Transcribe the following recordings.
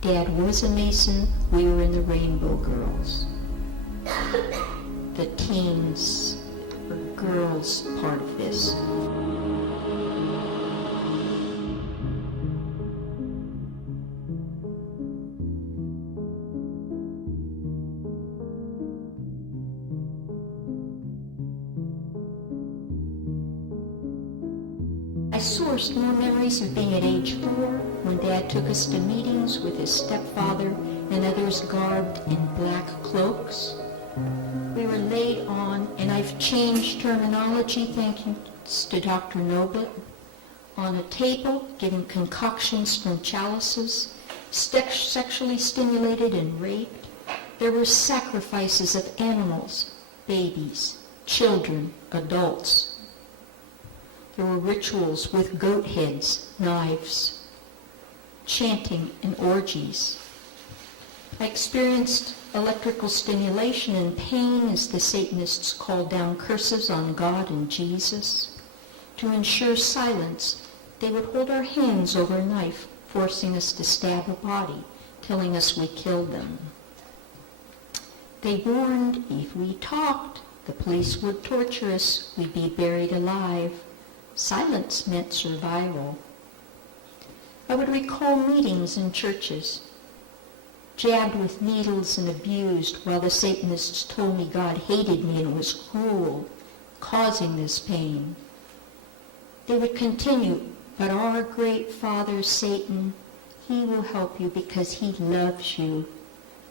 Dad was a Mason, we were in the Rainbow Girls. The teens or girls part of this. I sourced more memories of being at age 4 when Dad took us to meetings with his stepfather and others garbed in black cloaks. We were laid on, and I've changed terminology thanks to Dr. Noblitt, on a table giving concoctions from chalices, sexually stimulated and raped. There were sacrifices of animals, babies, children, adults. There were rituals with goat heads, knives, chanting, and orgies. I experienced electrical stimulation and pain as the Satanists called down curses on God and Jesus. To ensure silence, they would hold our hands over a knife, forcing us to stab a body, telling us we killed them. They warned if we talked, the police would torture us, we'd be buried alive. Silence meant survival. I would recall meetings in churches, jabbed with needles and abused while the Satanists told me God hated me and was cruel, causing this pain. They would continue, but our great father Satan, he will help you because he loves you.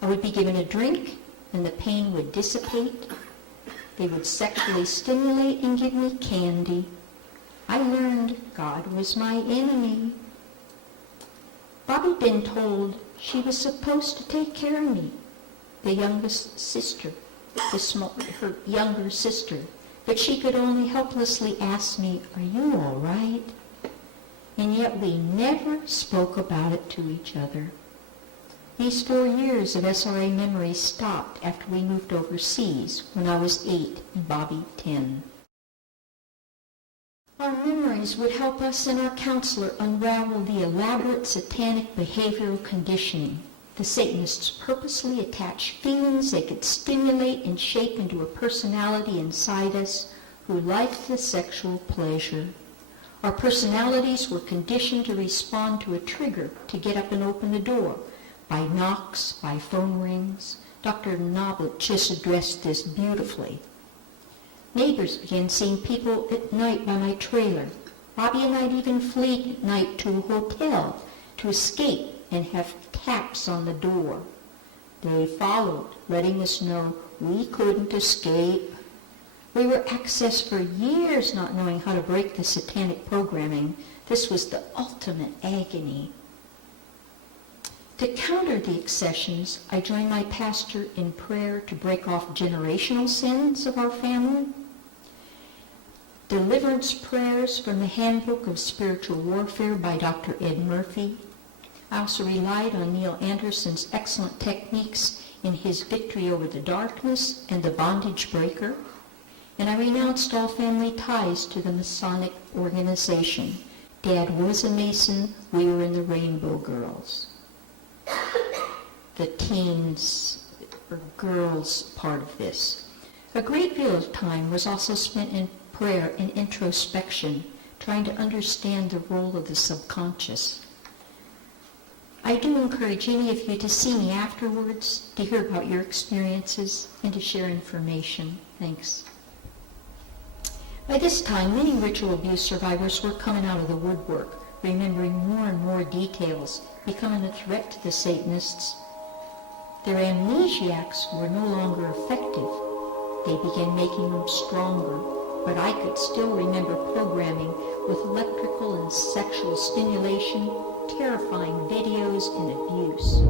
I would be given a drink and the pain would dissipate. They would sexually stimulate and give me candy. I learned God was my enemy. Bobby'd been told she was supposed to take care of me, the youngest sister, her younger sister, but she could only helplessly ask me, "Are you all right?" And yet we never spoke about it to each other. These 4 years of SRA memory stopped after we moved overseas when I was 8 and Bobby 10. Our memories would help us and our counselor unravel the elaborate satanic behavioral conditioning. The Satanists purposely attach feelings they could stimulate and shape into a personality inside us who liked the sexual pleasure. Our personalities were conditioned to respond to a trigger to get up and open the door, by knocks, by phone rings. Dr. Noblitt just addressed this beautifully. Neighbors began seeing people at night by my trailer. Bobby and I'd even flee at night to a hotel to escape and have taps on the door. They followed, letting us know we couldn't escape. We were accessed for years not knowing how to break the satanic programming. This was the ultimate agony. To counter the accessions, I joined my pastor in prayer to break off generational sins of our family. Deliverance prayers from the Handbook of Spiritual Warfare by Dr. Ed Murphy. I also relied on Neil Anderson's excellent techniques in his Victory Over the Darkness and the Bondage Breaker. And I renounced all family ties to the Masonic organization. Dad was a Mason, we were in the Rainbow Girls. The teens or girls part of this. A great deal of time was also spent in prayer and introspection, trying to understand the role of the subconscious. I do encourage any of you to see me afterwards, to hear about your experiences, and to share information. Thanks. By this time, many ritual abuse survivors were coming out of the woodwork, remembering more and more details, becoming a threat to the Satanists. Their amnesiacs were no longer effective. They began making them stronger, but I could still remember programming with electrical and sexual stimulation, terrifying videos, and abuse.